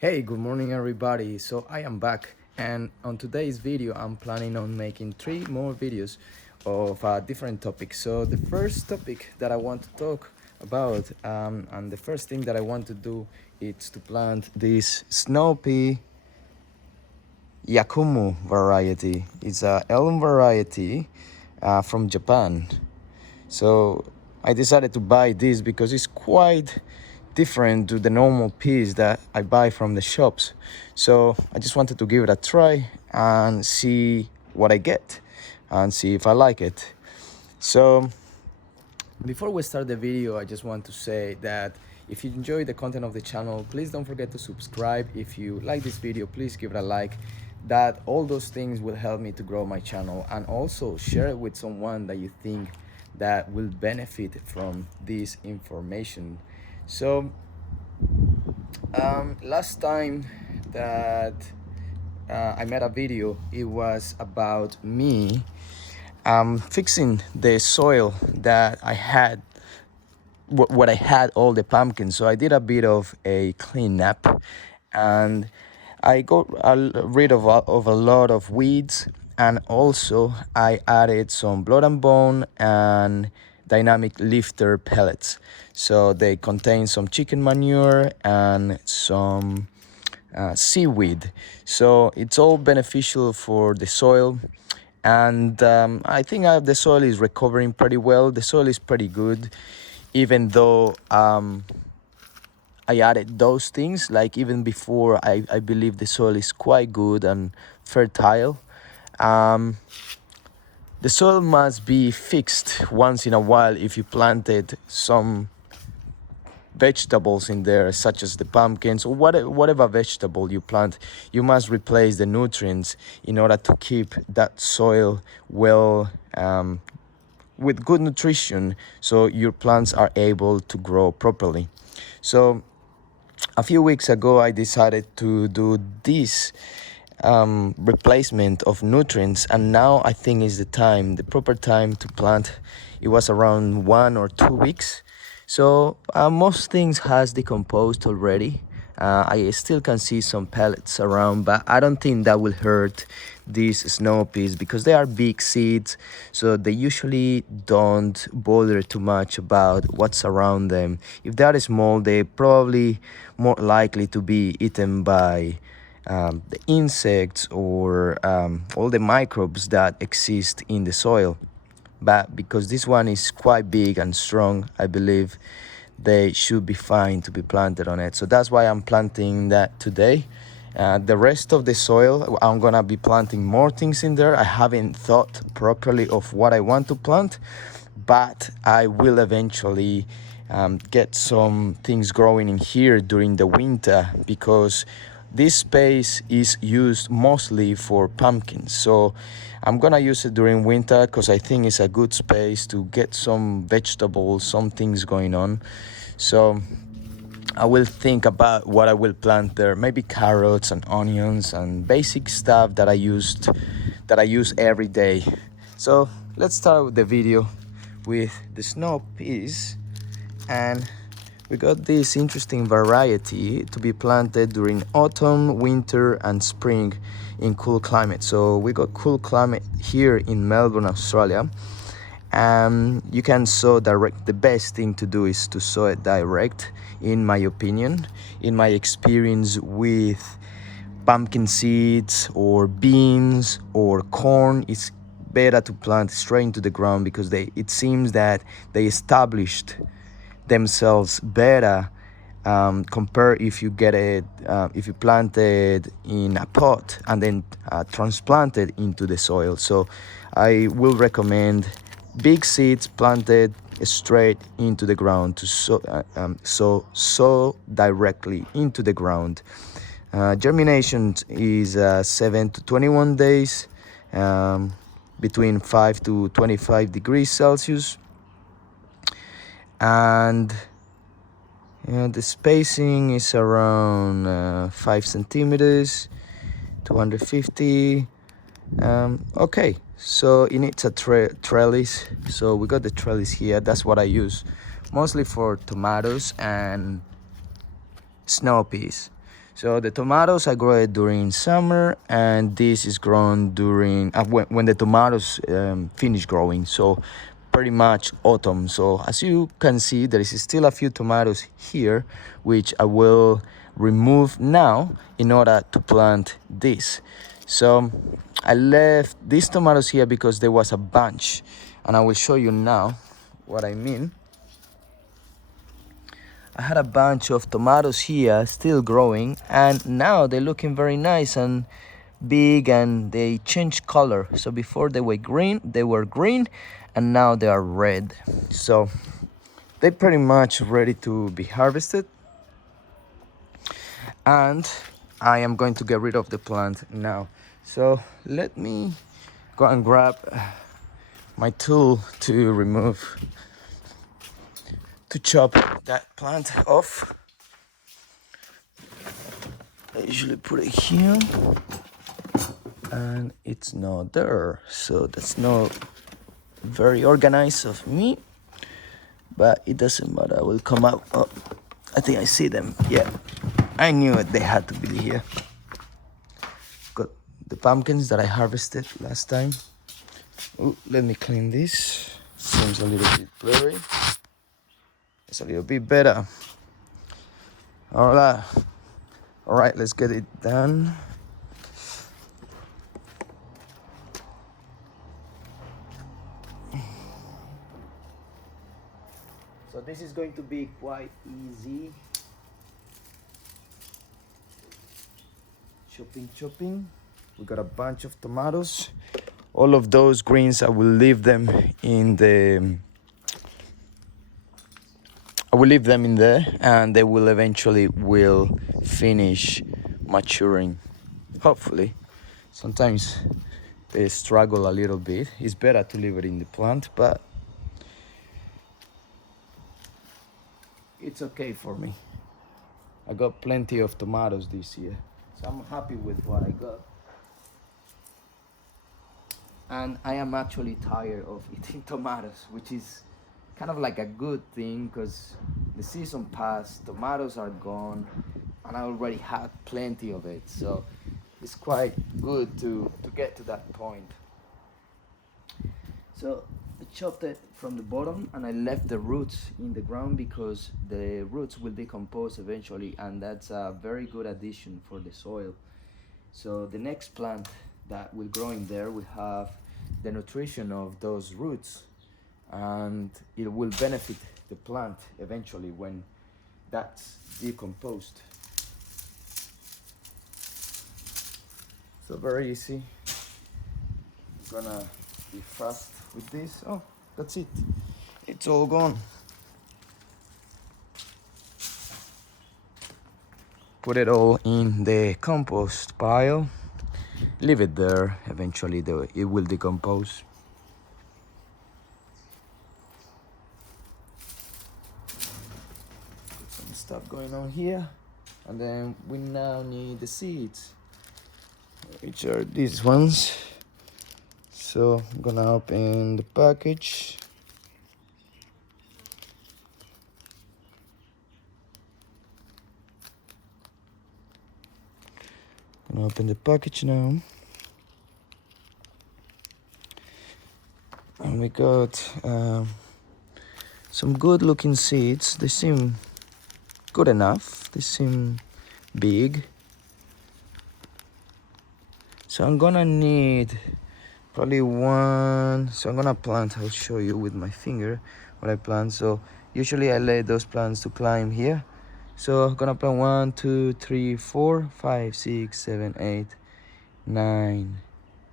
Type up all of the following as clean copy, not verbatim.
Hey, good morning everybody. So I am back, and on today's video I'm planning on making 3 more videos of different topics. So the first topic that I want to talk about and the first thing that I want to do is to plant this snow pea Yakumo variety. It's a Heirloom variety from Japan. So I decided to buy this because it's quite different to the normal peas that I buy from the shops. So I just wanted to give it a try and see what I get and see if I like it. So before we start the video, I just want to say that if you enjoy the content of the channel, please don't forget to subscribe. If you like this video, please give it a like. That all those things will help me to grow my channel, and also share it with someone that you think that will benefit from this information. So last time that I made a video, it was about me fixing the soil that I had, what I had all the pumpkins. So I did a bit of a cleanup, and I got rid of a lot of weeds, and also I added some blood and bone and dynamic lifter pellets. So they contain some chicken manure and some seaweed. So it's all beneficial for the soil, and I think the soil is recovering pretty well. The soil is pretty good, even though I added those things. Like even before, I believe the soil is quite good and fertile. The soil must be fixed once in a while if you planted some vegetables in there, such as the pumpkins or whatever vegetable you plant. You must replace the nutrients in order to keep that soil well, with good nutrition, so your plants are able to grow properly. So a few weeks ago I decided to do this replacement of nutrients, and now I think is the proper time to plant. It was around 1 or 2 weeks. So most things has decomposed already. I still can see some pellets around, but I don't think that will hurt these snow peas because they are big seeds, so they usually don't bother too much about what's around them. If they are small, they're probably more likely to be eaten by the insects or all the microbes that exist in the soil. But because this one is quite big and strong, I believe they should be fine to be planted on it. So that's why I'm planting that today. The rest of the soil, I'm gonna be planting more things in there. I haven't thought properly of what I want to plant, but I will eventually get some things growing in here during the winter, because this space is used mostly for pumpkins. So I'm gonna use it during winter because I think it's a good space to get some vegetables, some things going on. So I will think about what I will plant there. Maybe carrots and onions and basic stuff that I use every day. So let's start with the video with the snow peas. And we got this interesting variety to be planted during autumn, winter and spring in cool climate. So we got cool climate here in Melbourne, Australia. You can sow direct. The best thing to do is to sow it direct, in my opinion. In my experience with pumpkin seeds or beans or corn, it's better to plant straight into the ground because it seems that they established themselves better compared if you plant it in a pot and then transplant it into the soil. So I will recommend big seeds planted straight into the ground to sow directly into the ground. Germination is 7 to 21 days, between 5 to 25 degrees Celsius. And the spacing is around 5 centimeters, 250. Okay, so it needs a trellis. So we got the trellis here. That's what I use mostly for tomatoes and snow peas. So the tomatoes I grow it during summer, and this is grown during when the tomatoes finish growing. So pretty much autumn. So as you can see, there is still a few tomatoes here, which I will remove now in order to plant this. So I left these tomatoes here because there was a bunch, and I will show you now what I mean. I had a bunch of tomatoes here still growing, and now they're looking very nice and big, and they change color. So before they were green, and now they are red. So they're pretty much ready to be harvested, and I am going to get rid of the plant now. So let me go and grab my tool to chop that plant off. I usually put it here, and it's not there, so that's not very organized of me, but it doesn't matter. I will come up. Oh, I think I see them. Yeah, I knew it. They had to be here. Got the pumpkins that I harvested last time. Ooh, let me clean this. Seems a little bit blurry. It's a little bit better. All right, let's get it done. So this is going to be quite easy. Chopping. We got a bunch of tomatoes. All of those greens, I will leave them in there, and they will eventually finish maturing, hopefully. Sometimes they struggle a little bit. It's better to leave it in the plant, but it's okay for me. I got plenty of tomatoes this year, so I'm happy with what I got. And I am actually tired of eating tomatoes, which is kind of like a good thing, because the season passed, tomatoes are gone, and I already had plenty of it. So it's quite good to get to that point. So I chopped it from the bottom, and I left the roots in the ground because the roots will decompose eventually, and that's a very good addition for the soil. So the next plant that will grow in there will have the nutrition of those roots, and it will benefit the plant eventually when that's decomposed. So very easy. I'm gonna be fast with this. Oh, that's it. It's all gone. Put it all in the compost pile. Leave it there. Eventually it will decompose. Some stuff going on here. And then we now need the seeds, which are these ones. So I'm gonna open the package. Gonna open the package now. And we got some good looking seeds. They seem good enough. They seem big. So I'm gonna need probably one. So I'm gonna plant. I'll show you with my finger what I plant. So usually I let those plants to climb here. So I'm gonna plant 1, 2, 3, 4, 5, 6, 7, 8, 9,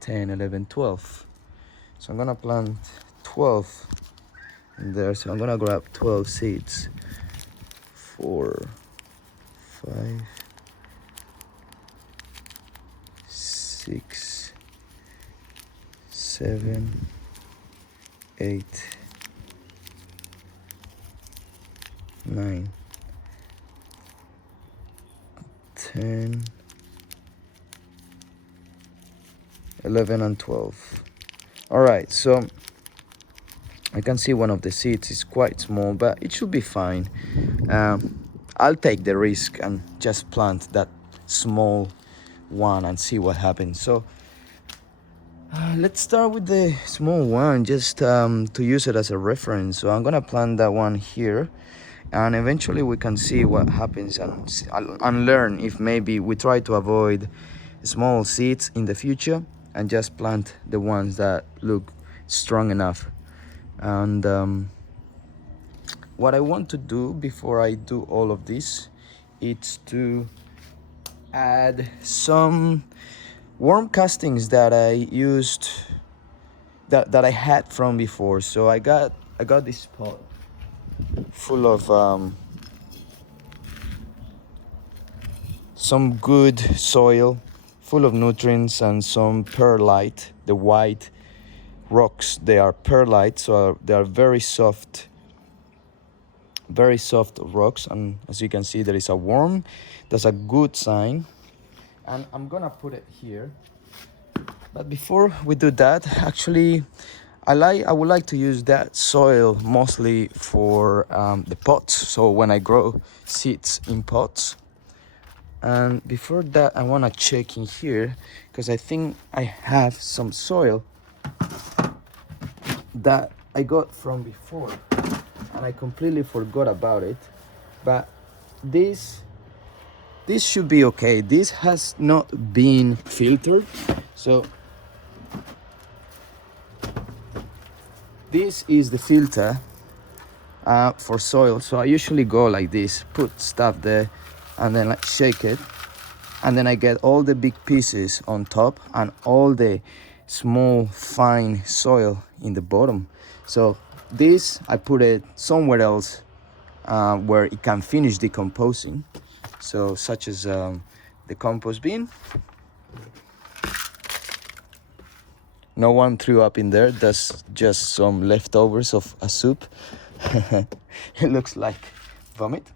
10, 11, 12. So I'm gonna plant 12 in there. So I'm gonna grab 12 seeds. 4, 5, 6, 7, 8, 9, 10, 11, and 12. All right, so I can see one of the seeds is quite small, but it should be fine. I'll take the risk and just plant that small one and see what happens. So let's start with the small one, just to use it as a reference. So I'm gonna plant that one here, and eventually we can see what happens and learn if maybe we try to avoid small seeds in the future and just plant the ones that look strong enough. And what I want to do before I do all of this is to add some worm castings that I used, that I had from before. So I got this pot full of some good soil, full of nutrients, and some perlite, the white rocks. They are perlite, so they are very soft rocks. And as you can see, there is a worm. That's a good sign, and I'm gonna put it here. But before we do that, actually I would like to use that soil mostly for the pots, so when I grow seeds in pots. And before that, I want to check in here, because I think I have some soil that I got from before and I completely forgot about it. But this should be okay. This has not been filtered, so this is the filter for soil. So I usually go like this, put stuff there, and then like shake it, and then I get all the big pieces on top and all the small fine soil in the bottom. So this, I put it somewhere else where it can finish decomposing, so such as the compost bin. No one threw up in there. That's just some leftovers of a soup. It looks like vomit.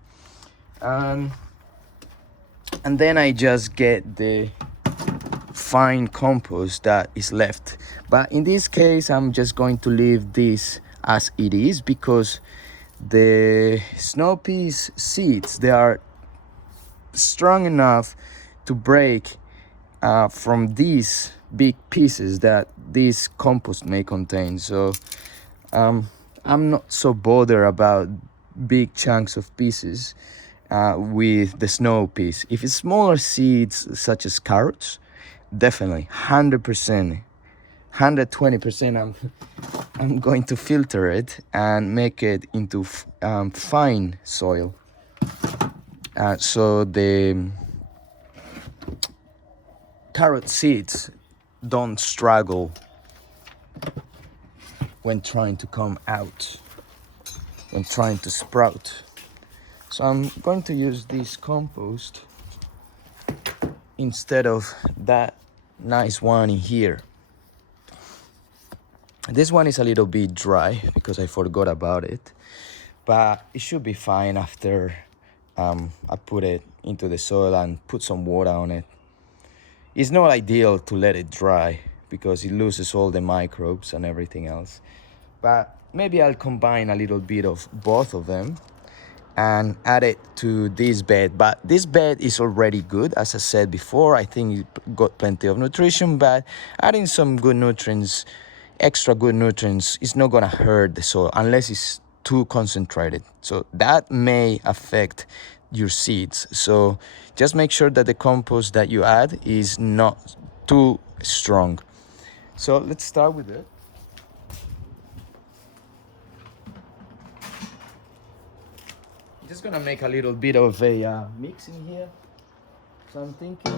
And then I just get the fine compost that is left. But in this case, I'm just going to leave this as it is, because the snow peas seeds, they are strong enough to break from these big pieces that this compost may contain. So I'm not so bothered about big chunks of pieces with the snow peas. If it's smaller seeds such as carrots, definitely 100%, 120%, I'm going to filter it and make it into fine soil, so the carrot seeds don't struggle when trying to come out, when trying to sprout. So I'm going to use this compost instead of that nice one in here. This one is a little bit dry because I forgot about it, but it should be fine after I put it into the soil and put some water on it. It's not ideal to let it dry because it loses all the microbes and everything else, but maybe I'll combine a little bit of both of them and add it to this bed. But this bed is already good. As I said before, I think it got plenty of nutrition, but adding some good nutrients, extra good nutrients, is not gonna hurt the soil unless it's too concentrated. So that may affect your seeds. So just make sure that the compost that you add is not too strong. So let's start with it. Just gonna make a little bit of a mix in here. So I'm thinking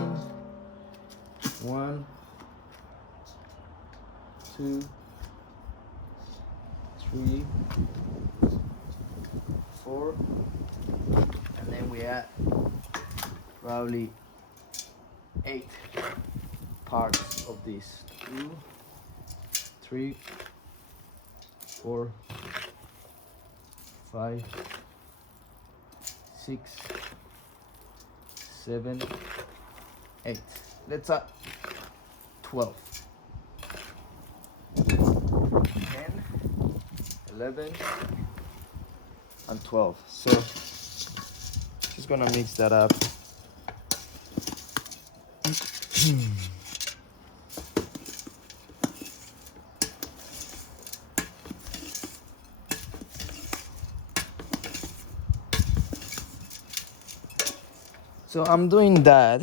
1, 2, 3, 4, and then we add probably 8 parts of this. 2, 3, 4, 5, 6, 7, 8. Let's add 12, 10, 11, and 12. So just gonna mix that up So I'm doing that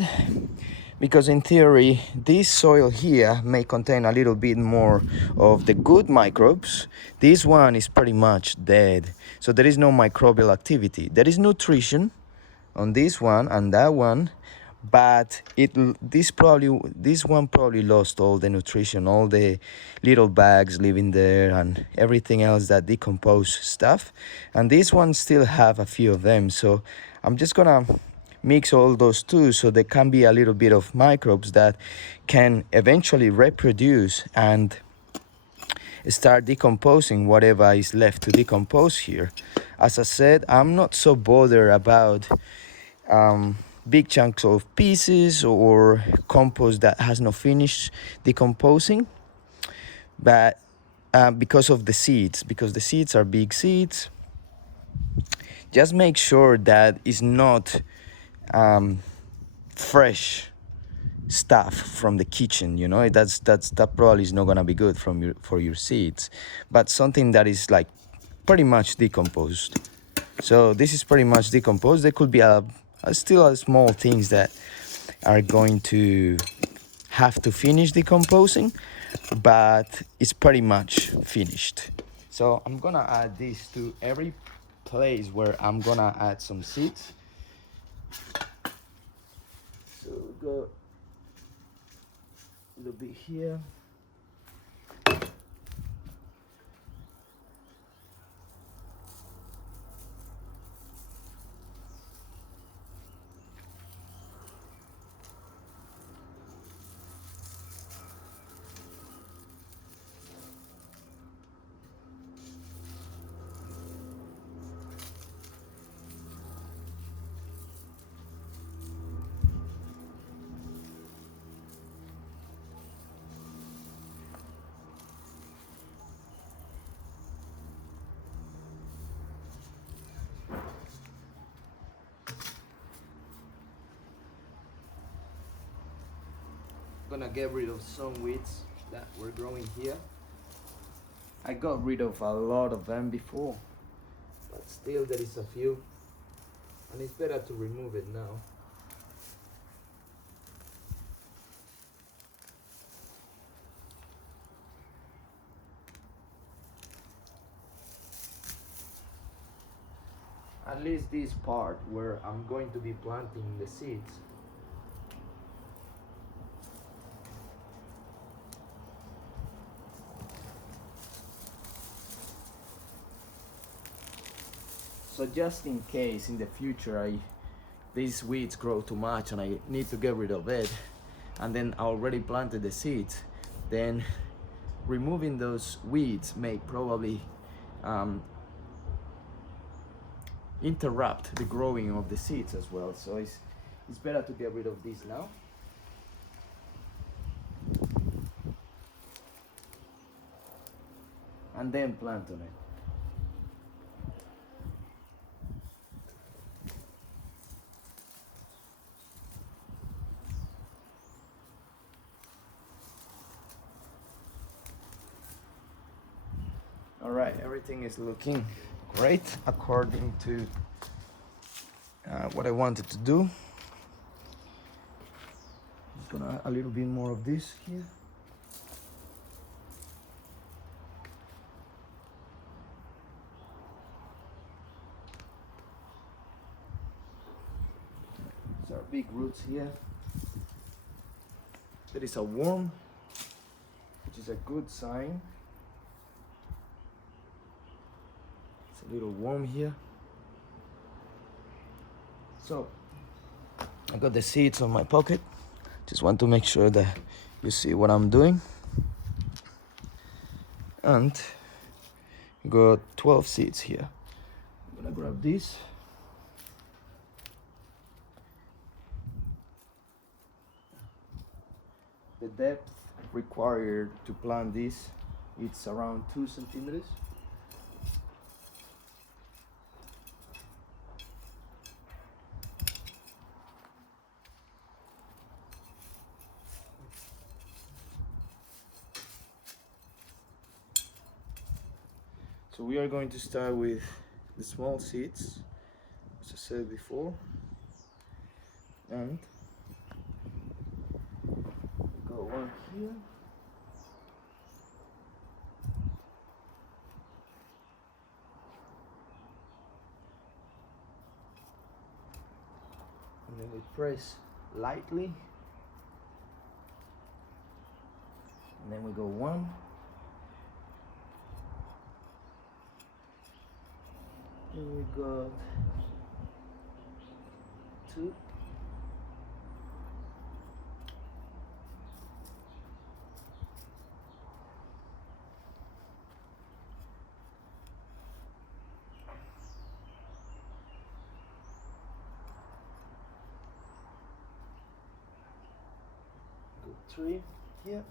because in theory this soil here may contain a little bit more of the good microbes. This one is pretty much dead, so there is no microbial activity. There is nutrition on this one and that one, but this one probably lost all the nutrition, all the little bags living there and everything else that decompose stuff, and this one still have a few of them. So I'm just gonna mix all those two so there can be a little bit of microbes that can eventually reproduce and start decomposing whatever is left to decompose here. As I said, I'm not so bothered about big chunks of pieces or compost that has not finished decomposing, but because of the seeds, because the seeds are big seeds, just make sure that it's not fresh stuff from the kitchen, you know. That probably is not gonna be good for your seeds, but something that is like pretty much decomposed. So this is pretty much decomposed. There could be still a small things that are going to have to finish decomposing, but it's pretty much finished. So I'm gonna add this to every place where I'm gonna add some seeds. So go a little bit here. Gonna get rid of some weeds that were growing here. I got rid of a lot of them before, but still there is a few, and it's better to remove it now. At least this part where I'm going to be planting the seeds. So just in case in the future these weeds grow too much and I need to get rid of it, and then I already planted the seeds, then removing those weeds may probably interrupt the growing of the seeds as well. So it's better to get rid of this now. And then plant on it. All right, everything is looking great according to what I wanted to do. Just gonna add a little bit more of this here. These are big roots here. There is a worm, which is a good sign. It's a little worm here. So I got the seeds on my pocket. Just want to make sure that you see what I'm doing. And got 12 seeds here. I'm gonna grab this. The depth required to plant this, it's around 2 centimeters. So we are going to start with the small seeds, as I said before, and go one here. And then we press lightly, and then we go one, and we got two, go three here.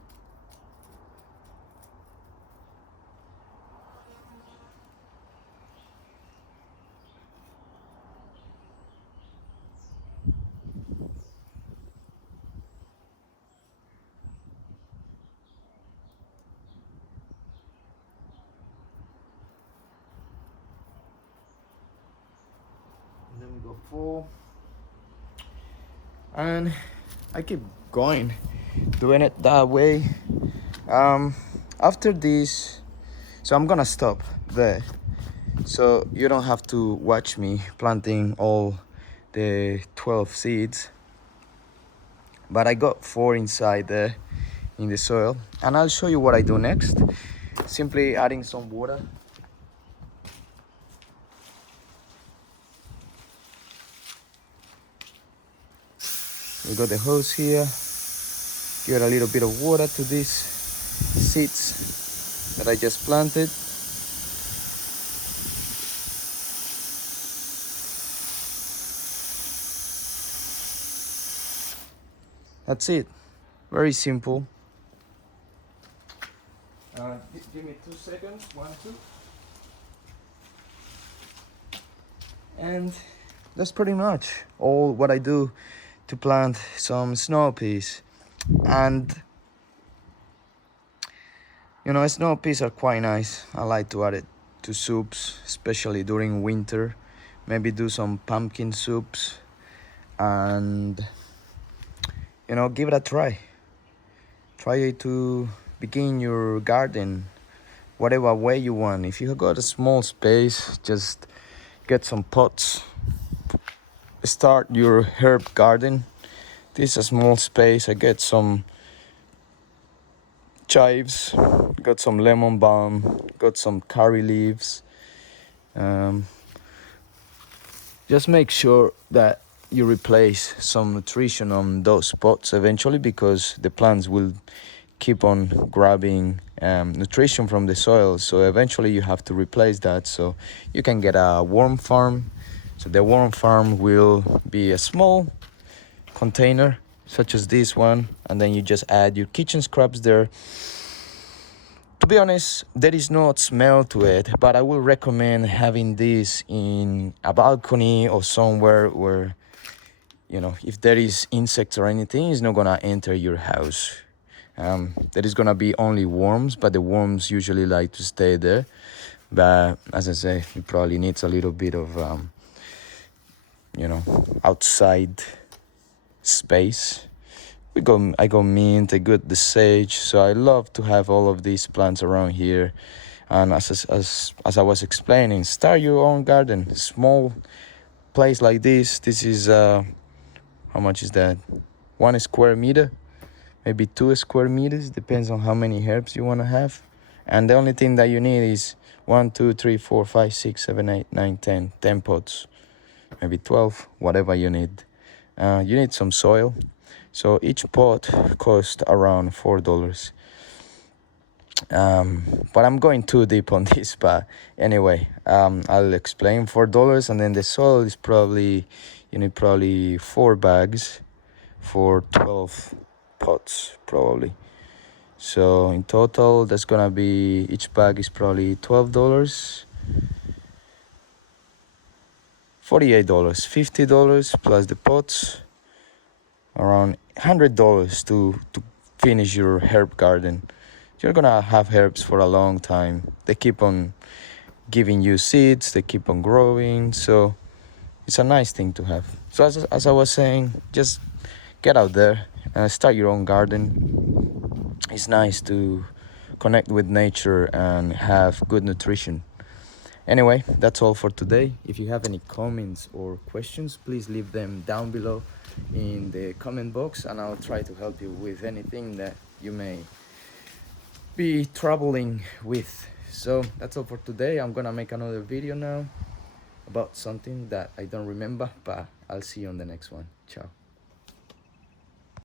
And then we go four, and I keep going doing it that way. After this, so I'm gonna stop there, so you don't have to watch me planting all the 12 seeds, but I got 4 inside there in the soil, and I'll show you what I do next. Simply adding some water. We got the hose here. Give it a little bit of water to these seeds that I just planted. That's it. Very simple. Give me 2 seconds. 1, 2. And that's pretty much all what I do to plant some snow peas. And you know, snow peas are quite nice. I like to add it to soups, especially during winter. Maybe do some pumpkin soups, and you know, give it a try. Try to begin your garden whatever way you want. If you got a small space, just get some pots. Start your herb garden. This is a small space. I get some chives, got some lemon balm, got some curry leaves. Just make sure that you replace some nutrition on those pots eventually, because the plants will keep on grabbing nutrition from the soil, so eventually you have to replace that. So you can get a worm farm. So the worm farm will be a small container such as this one, and then you just add your kitchen scraps there. To be honest, there is no smell to it, but I will recommend having this in a balcony or somewhere where, you know, if there is insects or anything, it's not gonna enter your house. There is gonna be only worms, but the worms usually like to stay there. But as I say, it probably needs a little bit of, you know, outside space. I got mint, I got the sage, so I love to have all of these plants around here. And as I was explaining, start your own garden. Small place like this. This is how much is that? 1 square meter, maybe 2 square meters, depends on how many herbs you want to have. And the only thing that you need is 1, 2, 3, 4, 5, 6, 7, 8, 9, 10 pots, maybe 12, whatever you need. You need some soil. So each pot costs around $4. But I'm going too deep on this, but anyway, I'll explain. $4, and then the soil is probably, you need probably 4 bags for 12 pots probably. So in total, that's gonna be, each bag is probably $12, $48, $50 plus the pots, around $100 to finish your herb garden. You're gonna have herbs for a long time. They keep on giving you seeds, they keep on growing. So it's a nice thing to have. So as I was saying, just get out there, start your own garden. It's nice to connect with nature and have good nutrition. Anyway, that's all for today. If you have any comments or questions, please leave them down below in the comment box, and I'll try to help you with anything that you may be troubling with. So that's all for today. I'm gonna make another video now about something that I don't remember, but I'll see you on the next one. Ciao.